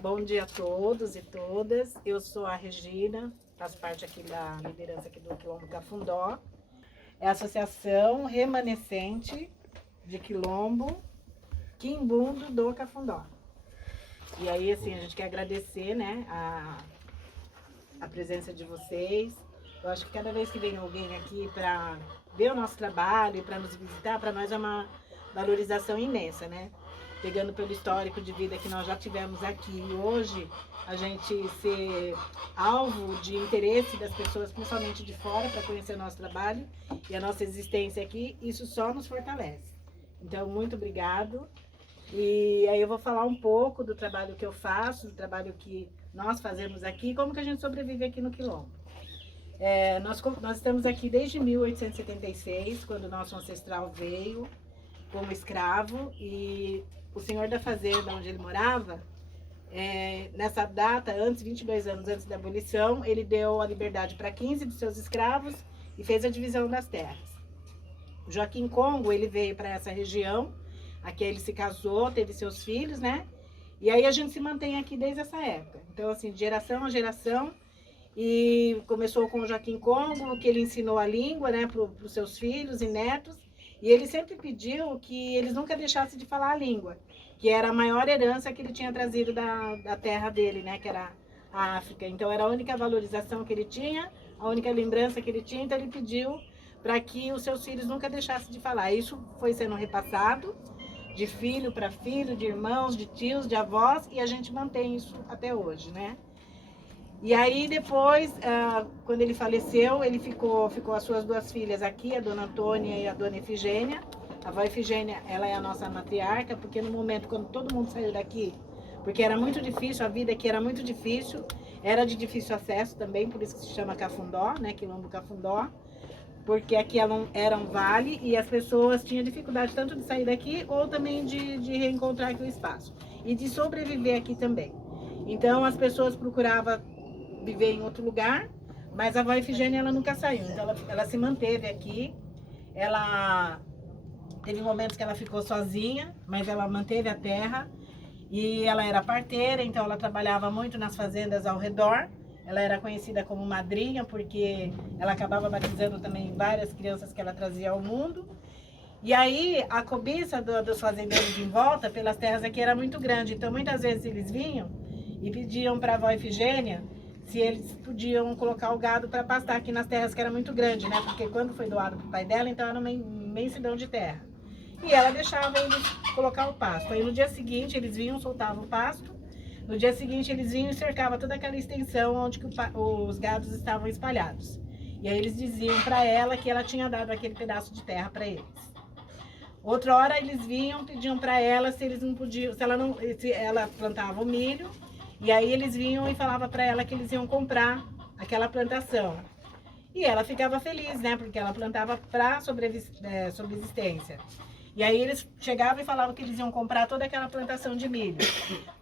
Bom dia a todos e todas. Eu sou a Regina, faço parte aqui da liderança aqui do Quilombo Cafundó. É a Associação Remanescente de Quilombo Quimbundo do Cafundó. E aí, assim, a gente quer agradecer, né, a presença de vocês. Eu acho que cada vez que vem alguém aqui para ver o nosso trabalho e para nos visitar, para nós é uma valorização imensa, né? Pegando pelo histórico de vida que nós já tivemos aqui. E hoje, a gente ser alvo de interesse das pessoas, principalmente de fora, para conhecer nosso trabalho e a nossa existência aqui, isso só nos fortalece. Então, muito obrigado. E aí eu vou falar um pouco do trabalho que eu faço, do trabalho que nós fazemos aqui, como que a gente sobrevive aqui no Quilombo. Nós estamos aqui desde 1876, quando o nosso ancestral veio como escravo, e o senhor da fazenda onde ele morava, nessa data, 22 anos antes da abolição, ele deu a liberdade para 15 dos seus escravos e fez a divisão das terras. O Joaquim Congo, ele veio para essa região, aqui ele se casou, teve seus filhos, né? E aí a gente se mantém aqui desde essa época. Então, assim, de geração a geração, e começou com o Joaquim Congo, que ele ensinou a língua, né, para os seus filhos e netos, e ele sempre pediu que eles nunca deixassem de falar a língua, que era a maior herança que ele tinha trazido da terra dele, né, que era a África. Então era a única valorização que ele tinha, a única lembrança que ele tinha, então ele pediu para que os seus filhos nunca deixassem de falar. Isso foi sendo repassado de filho para filho, de irmãos, de tios, de avós, e a gente mantém isso até hoje, né? E aí depois, quando ele faleceu, ele ficou as suas duas filhas aqui, a dona Antônia e a dona Efigênia. A avó Efigênia, ela é a nossa matriarca, porque no momento quando todo mundo saiu daqui, porque era muito difícil, a vida aqui era muito difícil, era de difícil acesso também, por isso que se chama Cafundó, né, Quilombo Cafundó, porque aqui era um vale e as pessoas tinham dificuldade tanto de sair daqui ou também de reencontrar aqui o espaço e de sobreviver aqui também. Então as pessoas procuravam viver em outro lugar, mas a avó Efigênia, ela nunca saiu, então ela se manteve aqui. Ela teve momentos que ela ficou sozinha, mas ela manteve a terra, e ela era parteira, então ela trabalhava muito nas fazendas ao redor. Ela era conhecida como madrinha, porque ela acabava batizando também várias crianças que ela trazia ao mundo. E aí a cobiça dos fazendeiros de em volta pelas terras aqui era muito grande, então muitas vezes eles vinham e pediam para a avó Efigênia se eles podiam colocar o gado para pastar aqui nas terras, que era muito grande, né? Porque quando foi doado para o pai dela, então era uma imensidão de terra. E ela deixava eles colocar o pasto. Aí no dia seguinte eles vinham, soltavam o pasto. No dia seguinte eles vinham e cercavam toda aquela extensão onde que os gados estavam espalhados. E aí eles diziam para ela que ela tinha dado aquele pedaço de terra para eles. Outra hora eles vinham, pediam para ela se eles não podiam, se ela plantava o milho. E aí eles vinham e falavam para ela que eles iam comprar aquela plantação. E ela ficava feliz, né? Porque ela plantava para subsistência. E aí eles chegavam e falavam que eles iam comprar toda aquela plantação de milho.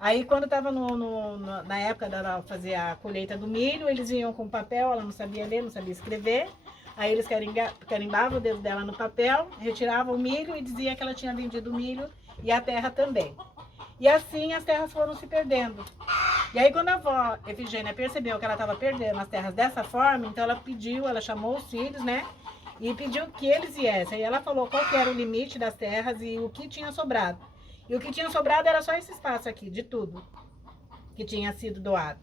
Aí quando estava na época dela fazer a colheita do milho, eles vinham com papel, ela não sabia ler, não sabia escrever. Aí eles carimbavam o dedo dela no papel, retiravam o milho e dizia que ela tinha vendido o milho e a terra também. E assim as terras foram se perdendo. E aí quando a avó Efigênia percebeu que ela estava perdendo as terras dessa forma, então ela chamou os filhos, né? E pediu que eles viessem. E ela falou qual que era o limite das terras e o que tinha sobrado. E o que tinha sobrado era só esse espaço aqui, de tudo que tinha sido doado.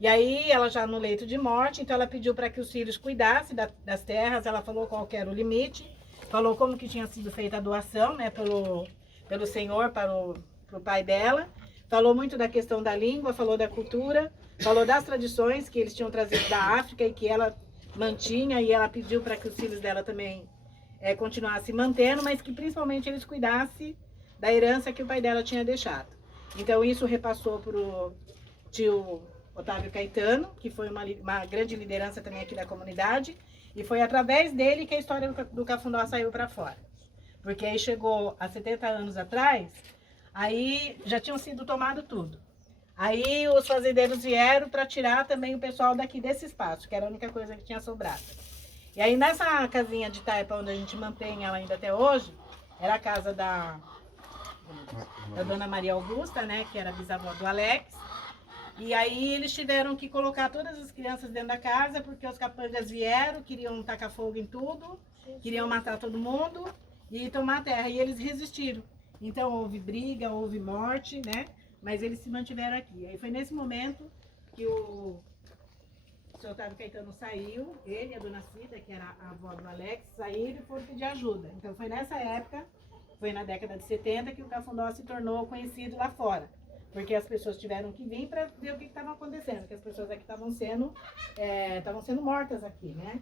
E aí ela já no leito de morte, então ela pediu para que os filhos cuidassem das terras, ela falou qual que era o limite, falou como que tinha sido feita a doação, né, pelo senhor para o pai dela. Falou muito da questão da língua, falou da cultura, falou das tradições que eles tinham trazido da África e que ela mantinha, e ela pediu para que os filhos dela também continuassem mantendo, mas que principalmente eles cuidassem da herança que o pai dela tinha deixado. Então isso repassou para o tio Otávio Caetano, que foi uma grande liderança também aqui da comunidade, e foi através dele que a história do Cafundó saiu para fora. Porque aí chegou há 70 anos atrás, aí já tinham sido tomado tudo. Aí os fazendeiros vieram para tirar também o pessoal daqui desse espaço, que era a única coisa que tinha sobrado. E aí nessa casinha de taipa, onde a gente mantém ela ainda até hoje, era a casa da Dona Maria Augusta, né, que era bisavó do Alex. E aí eles tiveram que colocar todas as crianças dentro da casa, porque os capangas vieram, queriam tacar fogo em tudo, queriam matar todo mundo e tomar a terra. E eles resistiram. Então houve briga, houve morte, né? Mas eles se mantiveram aqui. Aí foi nesse momento que o senhor Otávio Caetano saiu, ele e a Dona Cida, que era a avó do Alex, saíram e foram pedir ajuda. Então foi nessa época, foi na década de 70, que o Cafundó se tornou conhecido lá fora. Porque as pessoas tiveram que vir para ver o que estava acontecendo, que as pessoas aqui estavam sendo mortas aqui, né?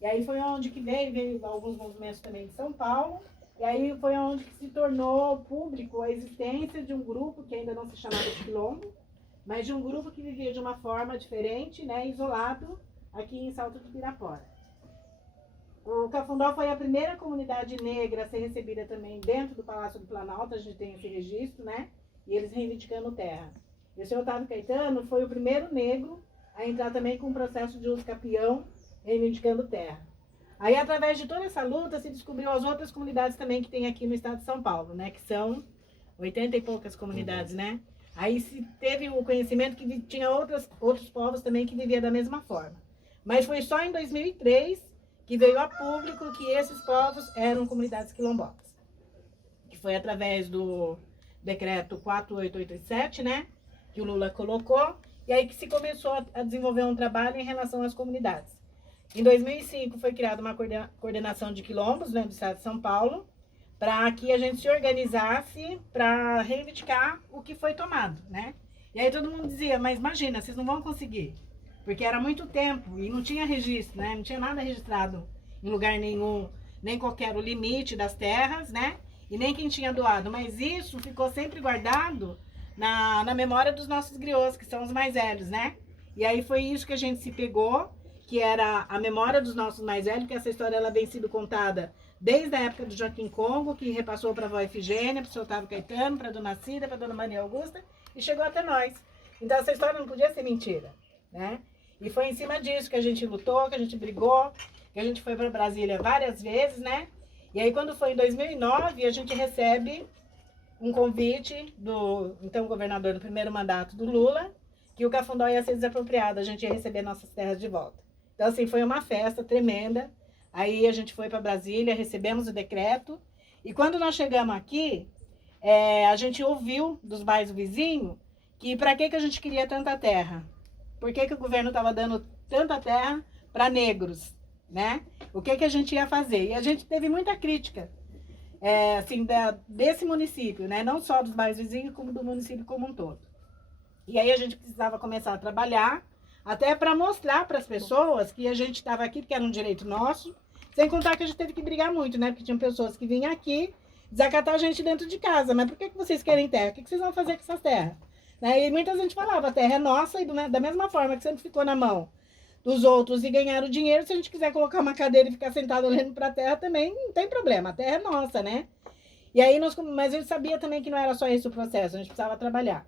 E aí foi onde que veio alguns movimentos também de São Paulo, e aí foi onde que se tornou público a existência de um grupo que ainda não se chamava de Quilombo, mas de um grupo que vivia de uma forma diferente, né, isolado, aqui em Salto de Pirapora. O Cafundó foi a primeira comunidade negra a ser recebida também dentro do Palácio do Planalto, a gente tem esse registro, né? E eles reivindicando terra. E o senhor Otávio Caetano foi o primeiro negro a entrar também com o processo de uso capião, reivindicando terra. Aí, através de toda essa luta, se descobriu as outras comunidades também que tem aqui no estado de São Paulo, né? Que são 80 e poucas comunidades, né? Aí se teve o conhecimento que tinha outros povos também que viviam da mesma forma. Mas foi só em 2003 que veio a público que esses povos eram comunidades quilombolas. Que foi através do decreto 4887, né, que o Lula colocou, e aí que se começou a desenvolver um trabalho em relação às comunidades. Em 2005 foi criada uma coordenação de quilombos, né, do estado de São Paulo, para que a gente se organizasse para reivindicar o que foi tomado, né? E aí todo mundo dizia, mas imagina, vocês não vão conseguir, porque era muito tempo e não tinha registro, né? Não tinha nada registrado em lugar nenhum, nem qualquer o limite das terras, né? E nem quem tinha doado, mas isso ficou sempre guardado na memória dos nossos griots, que são os mais velhos, né? E aí foi isso que a gente se pegou, que era a memória dos nossos mais velhos, que essa história ela vem sido contada desde a época do Joaquim Congo, que repassou para a avó Efigênia, para o senhor Otávio Caetano, para a Dona Cida, para a Dona Maria Augusta, e chegou até nós. Então essa história não podia ser mentira, né? E foi em cima disso que a gente lutou, que a gente brigou, que a gente foi para Brasília várias vezes, né? E aí, quando foi em 2009, a gente recebe um convite do então governador do primeiro mandato do Lula, que o Cafundó ia ser desapropriado, a gente ia receber nossas terras de volta. Então, assim, foi uma festa tremenda. Aí a gente foi para Brasília, recebemos o decreto, e quando nós chegamos aqui, a gente ouviu dos bairros vizinhos que para que a gente queria tanta terra? Por que o governo estava dando tanta terra para negros? Né? O que a gente ia fazer? E a gente teve muita crítica assim, desse município, né? Não só dos bairros vizinhos, como do município como um todo. E aí a gente precisava começar a trabalhar, até para mostrar para as pessoas que a gente estava aqui, que era um direito nosso, sem contar que a gente teve que brigar muito, né? Porque tinha pessoas que vinham aqui desacatar a gente dentro de casa. Mas por que vocês querem terra? O que vocês vão fazer com essas terras? Né? E muita gente falava, a terra é nossa, e da mesma forma que sempre ficou na mão dos outros e ganhar o dinheiro, se a gente quiser colocar uma cadeira e ficar sentado olhando para a terra também, não tem problema, a terra é nossa, né? E aí mas a gente sabia também que não era só esse o processo, a gente precisava trabalhar.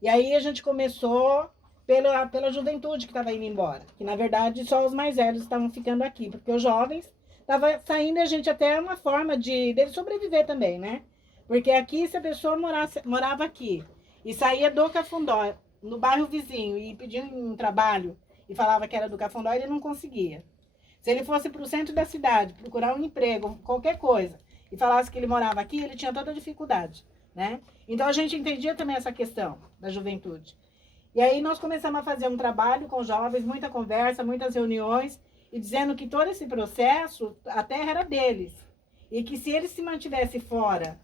E aí a gente começou pela juventude que estava indo embora, que na verdade só os mais velhos estavam ficando aqui, porque os jovens estavam saindo, a gente até uma forma dele sobreviver também, né? Porque aqui, se a pessoa morava aqui e saía do Cafundó, no bairro vizinho, e pedia um trabalho, e falava que era do Cafundó, ele não conseguia. Se ele fosse para o centro da cidade, procurar um emprego, qualquer coisa, e falasse que ele morava aqui, ele tinha toda dificuldade, né? Então a gente entendia também essa questão da juventude. E aí nós começamos a fazer um trabalho com jovens, muita conversa, muitas reuniões, e dizendo que todo esse processo, a terra era deles. E que se eles se mantivessem fora,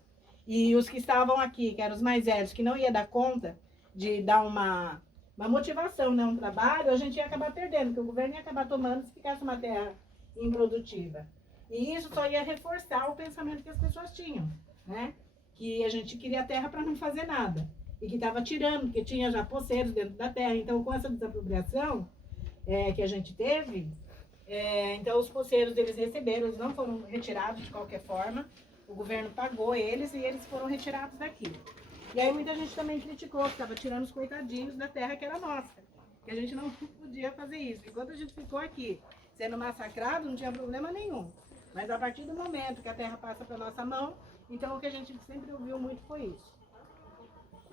e os que estavam aqui, que eram os mais velhos, que não ia dar conta de dar uma motivação, né, um trabalho, a gente ia acabar perdendo, porque o governo ia acabar tomando se ficasse uma terra improdutiva. E isso só ia reforçar o pensamento que as pessoas tinham, né? Que a gente queria terra para não fazer nada. E que estava tirando, porque tinha já poceiros dentro da terra. Então, com essa desapropriação que a gente teve, então os poceiros eles receberam, eles não foram retirados de qualquer forma. O governo pagou eles e eles foram retirados daqui. E aí muita gente também criticou, que estava tirando os coitadinhos da terra que era nossa. Que a gente não podia fazer isso. Enquanto a gente ficou aqui, sendo massacrado, não tinha problema nenhum. Mas a partir do momento que a terra passa para nossa mão, então o que a gente sempre ouviu muito foi isso.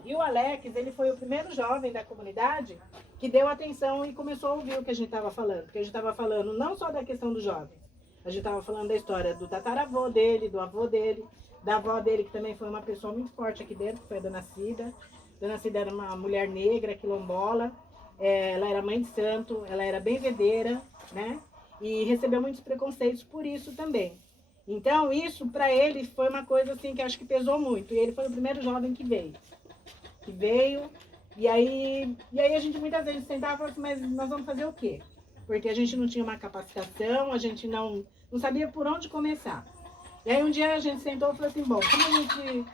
E o Alex, ele foi o primeiro jovem da comunidade que deu atenção e começou a ouvir o que a gente estava falando. Porque a gente estava falando não só da questão dos jovens, a gente estava falando da história do tataravô dele, do avô dele, da avó dele, que também foi uma pessoa muito forte aqui dentro, que foi a Dona Cida. Dona Cida era uma mulher negra, quilombola, ela era mãe de santo, ela era benzedeira, né? E recebeu muitos preconceitos por isso também. Então, isso para ele foi uma coisa assim que acho que pesou muito. E ele foi o primeiro jovem que veio. E aí a gente muitas vezes sentava e falava assim, mas nós vamos fazer o quê? Porque a gente não tinha uma capacitação, a gente não sabia por onde começar. E aí um dia a gente sentou e falou assim, bom, como a gente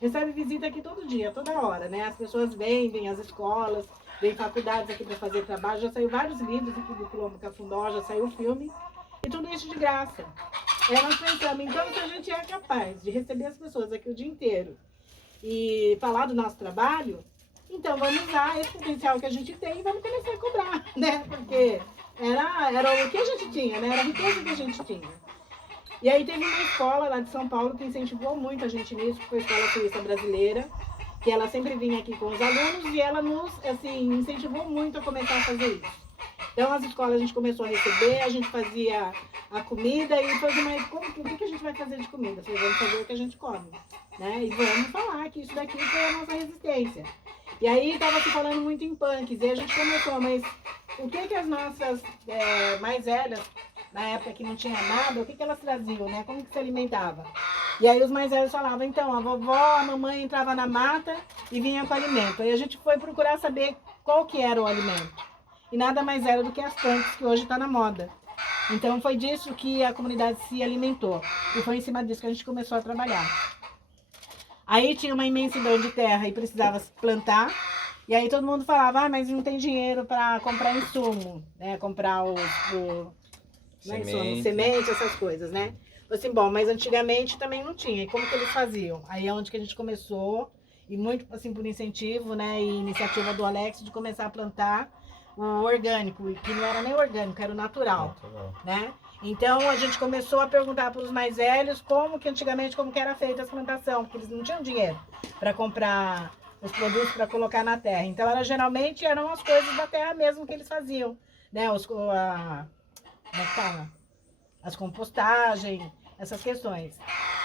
recebe visita aqui todo dia, toda hora, né? As pessoas vêm as escolas, vêm faculdades aqui para fazer trabalho, já saiu vários livros aqui do Quilombo Cafundó, já saiu filme, e tudo isso de graça. E aí nós pensamos, então se a gente é capaz de receber as pessoas aqui o dia inteiro e falar do nosso trabalho, então vamos usar esse potencial que a gente tem e vamos começar a cobrar, né? Porque era o que a gente tinha, né? Era a riqueza que a gente tinha. E aí teve uma escola lá de São Paulo que incentivou muito a gente nisso, que foi a Escola Suíça Brasileira, que ela sempre vinha aqui com os alunos e ela nos, assim, incentivou muito a começar a fazer isso. Então as escolas a gente começou a receber, a gente fazia a comida e depois, mas o que a gente vai fazer de comida? Vamos fazer o que a gente come, né? E vamos falar que isso daqui foi a nossa resistência. E aí estava se falando muito em punks, e a gente começou, mas o que as nossas mais velhas, na época que não tinha nada, o que elas traziam, né? Como que se alimentava? E aí os mais velhos falavam, então, a vovó, a mamãe entrava na mata e vinha com o alimento. Aí a gente foi procurar saber qual que era o alimento. E nada mais era do que as punks, que hoje está na moda. Então foi disso que a comunidade se alimentou. E foi em cima disso que a gente começou a trabalhar. Aí tinha uma imensidão de terra e precisava se plantar. E aí todo mundo falava, mas não tem dinheiro para comprar insumo, né? Comprar semente, essas coisas, né? Assim, bom, mas antigamente também não tinha. E como que eles faziam? Aí é onde que a gente começou, e muito assim por incentivo, né? E iniciativa do Alex de começar a plantar o orgânico, que não era nem orgânico, era o natural, né? Então a gente começou a perguntar para os mais velhos como que era feita essa plantação, porque eles não tinham dinheiro para comprar os produtos para colocar na terra. Então geralmente eram as coisas da terra mesmo que eles faziam, né? As compostagens, essas questões.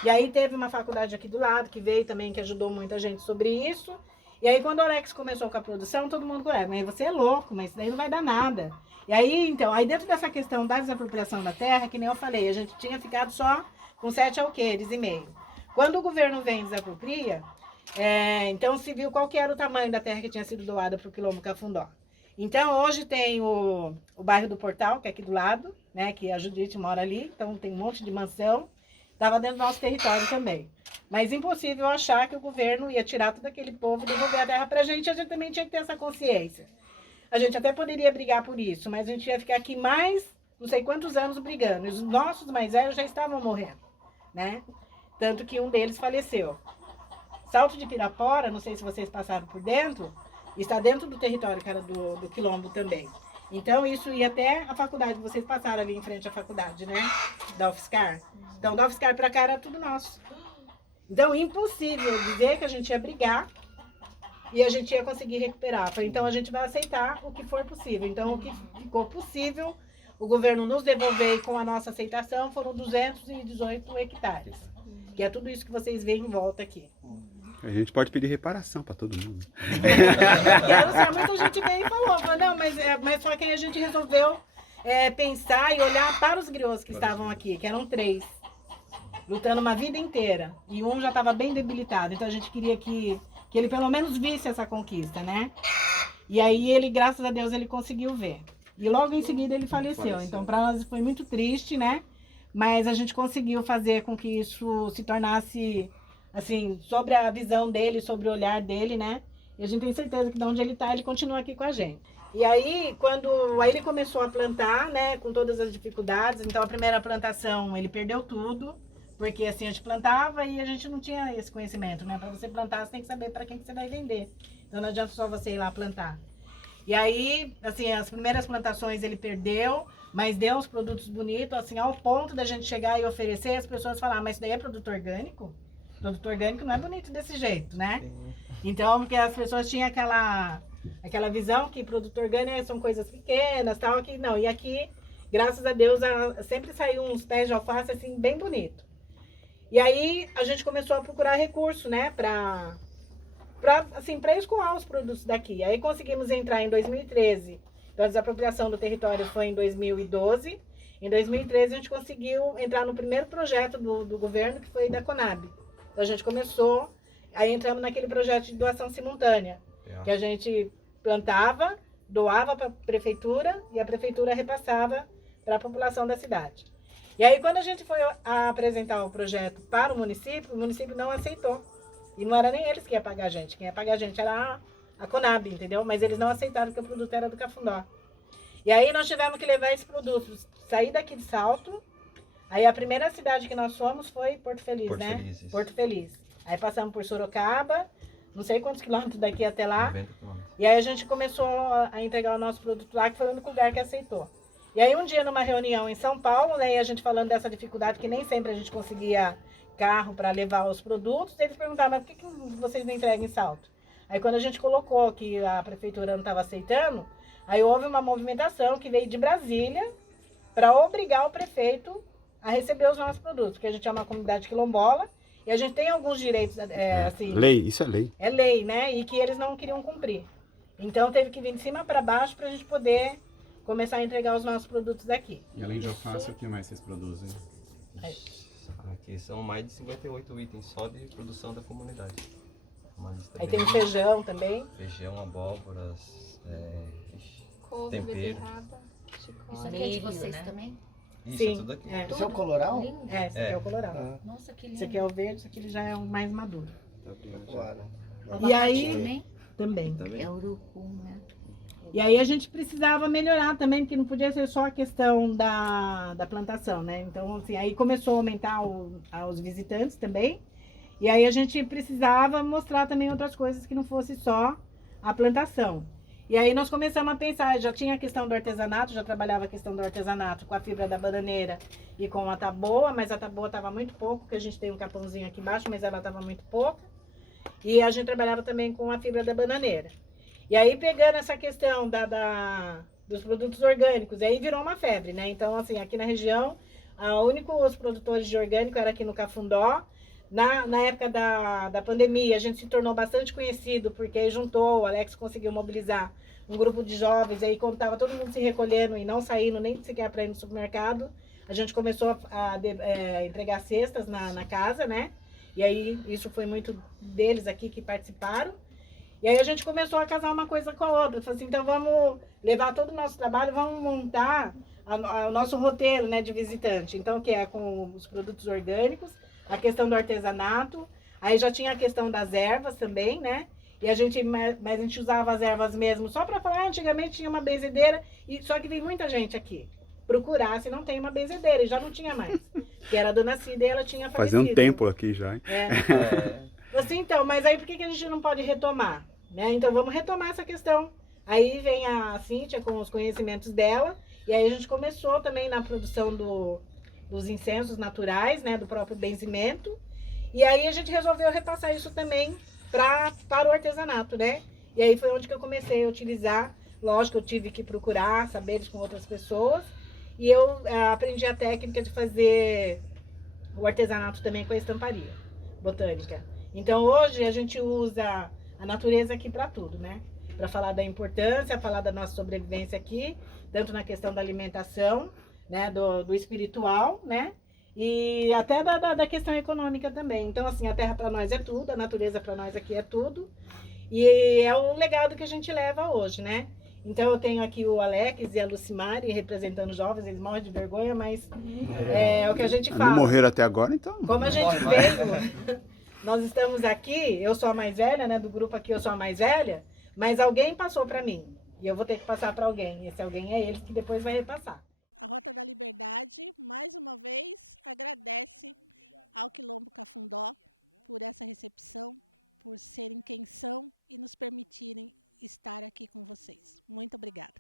E aí teve uma faculdade aqui do lado que veio também, que ajudou muita gente sobre isso. E aí quando o Alex começou com a produção, todo mundo falou, mas você é louco, mas isso daí não vai dar nada. E aí, então, aí dentro dessa questão da desapropriação da terra, que nem eu falei, a gente tinha ficado só com 7 alqueires e meio. Quando o governo vem e desapropria, então se viu qual que era o tamanho da terra que tinha sido doada para o Quilombo Cafundó. Então hoje tem o bairro do Portal, que é aqui do lado, né, que a Judite mora ali, então tem um monte de mansão, estava dentro do nosso território também. Mas impossível achar que o governo ia tirar todo aquele povo e devolver a terra para a gente também tinha que ter essa consciência. A gente até poderia brigar por isso, mas a gente ia ficar aqui mais, não sei quantos anos brigando. Os nossos mais velhos já estavam morrendo, né? Tanto que um deles faleceu. Salto de Pirapora, não sei se vocês passaram por dentro, está dentro do território que era do Quilombo também. Então isso ia até a faculdade, vocês passaram ali em frente à faculdade, né? Da UFSCar. Então da UFSCar para cá era tudo nosso. Então impossível dizer que a gente ia brigar e a gente ia conseguir recuperar. Então a gente vai aceitar o que for possível. Então o que ficou possível, o governo nos devolver com a nossa aceitação foram 218 hectares. Que é tudo isso que vocês veem em volta aqui. A gente pode pedir reparação para todo mundo. Quero ser, muita gente veio e falou, não, mas só que aí a gente resolveu pensar e olhar para os griots que estavam aqui, que eram 3, lutando uma vida inteira. E um já estava bem debilitado, então a gente queria que ele pelo menos visse essa conquista, né? E aí ele, graças a Deus, ele conseguiu ver. E logo em seguida ele faleceu. Então para nós foi muito triste, né? Mas a gente conseguiu fazer com que isso se tornasse, assim, sobre a visão dele, sobre o olhar dele, né? E a gente tem certeza que de onde ele está, ele continua aqui com a gente. E aí, aí ele começou a plantar, né, com todas as dificuldades. Então a primeira plantação ele perdeu tudo, porque assim a gente plantava e a gente não tinha esse conhecimento, né? Para você plantar, você tem que saber para quem que você vai vender. Então não adianta só você ir lá plantar. E aí, assim, as primeiras plantações ele perdeu, mas deu uns produtos bonitos, assim, ao ponto da gente chegar e oferecer, e as pessoas falaram, mas isso daí é produto orgânico? Produto orgânico não é bonito desse jeito, né? Então, porque as pessoas tinham aquela visão que produto orgânico são coisas pequenas, tal, que não. E aqui, graças a Deus, sempre saiu uns pés de alface, assim, bem bonito. E aí, a gente começou a procurar recurso, né, para escoar os produtos daqui. Aí conseguimos entrar em 2013. Então, a desapropriação do território foi em 2012. Em 2013, a gente conseguiu entrar no primeiro projeto do governo, que foi da Conab. Então, a gente começou, aí entramos naquele projeto de doação simultânea, que a gente plantava, doava para a prefeitura e a prefeitura repassava para a população da cidade. E aí, quando a gente foi apresentar o projeto para o município não aceitou. E não era nem eles que iam pagar a gente. Quem ia pagar a gente era a Conab, entendeu? Mas eles não aceitaram que o produto era do Cafundó. E aí nós tivemos que levar esse produto, sair daqui de Salto. Aí a primeira cidade que nós fomos foi Porto Feliz, Porto né? Feliz, isso. Porto Feliz. Aí passamos por Sorocaba, não sei quantos quilômetros daqui até lá. 90 quilômetros. E aí a gente começou a entregar o nosso produto lá, que foi o único lugar que aceitou. E aí um dia numa reunião em São Paulo, né, e a gente falando dessa dificuldade, que nem sempre a gente conseguia carro para levar os produtos, eles perguntaram, mas por que vocês não entregam em Salto? Aí quando a gente colocou que a prefeitura não estava aceitando, aí houve uma movimentação que veio de Brasília para obrigar o prefeito a receber os nossos produtos, porque a gente é uma comunidade quilombola e a gente tem alguns direitos, assim... Lei, isso é lei. É lei, né? E que eles não queriam cumprir. Então teve que vir de cima para baixo para a gente poder começar a entregar os nossos produtos aqui. E além de alface, o que mais vocês produzem? Aqui são mais de 58 itens só de produção da comunidade. Aí tem o feijão também. Feijão, abóboras, Couve, tempero. beterraba, chicória. Isso aqui é de vocês também? Isso, Sim, é tudo aqui. é. Esse é o coloral? Lindo. Esse aqui é o colorado. Nossa, que lindo. Esse aqui é o verde, esse aqui ele já é o mais maduro. Claro. E aí- Também? Também. É urucum, né? E aí a gente precisava melhorar também, porque não podia ser só a questão da plantação, né? Então, assim, aí começou a aumentar os visitantes também. E aí a gente precisava mostrar também outras coisas que não fosse só a plantação. E aí nós começamos a pensar, já tinha a questão do artesanato, já trabalhava a questão do artesanato com a fibra da bananeira e com a taboa, mas a taboa estava muito pouco, porque a gente tem um capãozinho aqui embaixo, mas ela estava muito pouca. E a gente trabalhava também com a fibra da bananeira. E aí pegando essa questão dos produtos orgânicos, aí virou uma febre, né? Então, assim, aqui na região, os produtores de orgânico era aqui no Cafundó. Na época da pandemia, a gente se tornou bastante conhecido, porque juntou, o Alex conseguiu mobilizar um grupo de jovens, aí quando estava todo mundo se recolhendo e não saindo nem sequer para ir no supermercado, a gente começou a entregar cestas na casa, né? E aí isso foi muito deles aqui que participaram. E aí a gente começou a casar uma coisa com a outra. Falei assim, então vamos levar todo o nosso trabalho, vamos montar o nosso roteiro, né, de visitante. Então, que é com os produtos orgânicos, a questão do artesanato, aí já tinha a questão das ervas também, né? Mas a gente usava as ervas mesmo só para falar, antigamente tinha uma benzedeira, só que vem muita gente aqui procurar se não tem uma benzedeira, e já não tinha mais. Que era a dona Cida e ela tinha Fazer falecido. um templo aqui já, hein? Assim, então, mas aí por que a gente não pode retomar? Né? Então vamos retomar essa questão. Aí vem a Cíntia com os conhecimentos dela, e aí a gente começou também na produção dos incensos naturais, né, do próprio benzimento. E aí a gente resolveu repassar isso também para o artesanato, né? E aí foi onde que eu comecei a utilizar. Lógico, eu tive que procurar saberes com outras pessoas. E eu aprendi a técnica de fazer o artesanato também com a estamparia botânica. Então hoje a gente usa a natureza aqui para tudo, né? Para falar da importância, falar da nossa sobrevivência aqui, tanto na questão da alimentação, né, do espiritual, né, e até da questão econômica também. Então, assim, a terra para nós é tudo, a natureza para nós aqui é tudo, e é o legado que a gente leva hoje, né. Então, eu tenho aqui o Alex e a Lucimari representando os jovens, eles morrem de vergonha, mas é o que a gente fala. Não morreram até agora, então. Como a gente veio, nós estamos aqui, eu sou a mais velha, né, do grupo aqui eu sou a mais velha, mas alguém passou para mim, e eu vou ter que passar para alguém, esse alguém é eles que depois vai repassar. A Rota da Liberdade, mais uma vez, agradece ao Quilombo Cafundó por essa recepção, por serem quem são e nos permitirem estar aqui com vocês. Muito obrigada.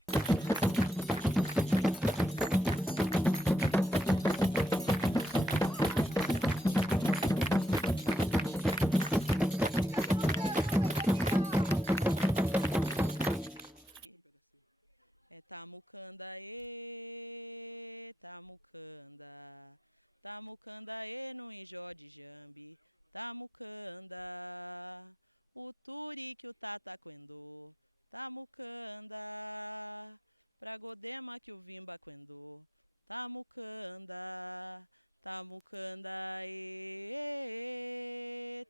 Tamucanda, tamucanda, tamucanda, no Injó de Jambi, tamucanda, o turi que o tataquendô, tamucanda, pra godema que o vimba quendô, tamucanda, tamucanda,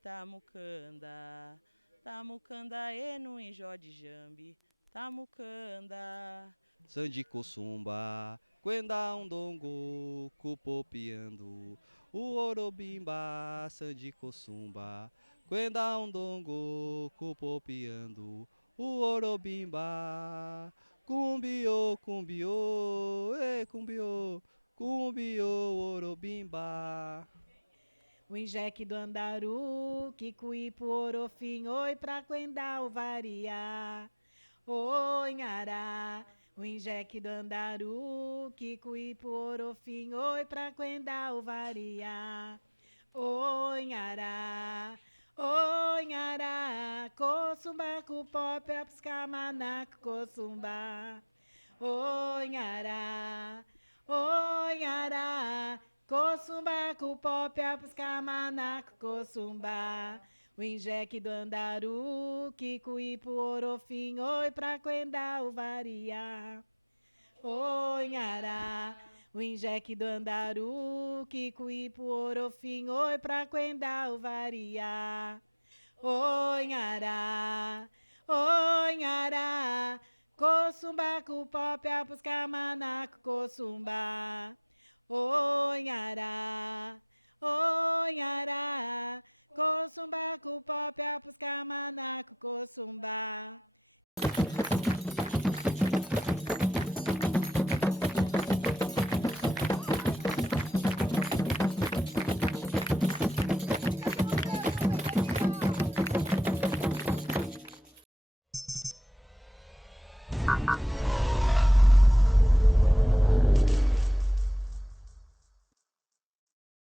tamucanda, tamucanda, no Injó de Jambi, tamucanda. Sandico sumba, quenda undongo, cupopiando, o orobimba, sandico sumba, quenda undongo, cupopiando, o orobimba, cumbio, cumbio, cumbio, cumbio, orobimba. O injeque do andaru, Kikuípo, orofim, oi pra quendá, o varia. Oi, nhará. O injeque do andaru, Kikuípo, orofim, oi pra quendá, o varia. Oi, nhará. Oi, nhará. Coçumba, cupop, apscamanaco, coçumba. Oi, nhará. Oi, nhará. Coçumba, cupop, apscamanaco, coçumba. O injeque do andaru, Kikuípo, orofim, oi pra quendá, o varia. Oi, nhará. O injeque do andaru, Kikuípo, orofim, oi pra quendá, o varia. Oi, nhará. Oi, nhará. Coçumba, cupop, apuscamanaco, coçumba. Oi, nhará. Oi, nhará. Coçumba, cupop, apuscamanaco, coçumba.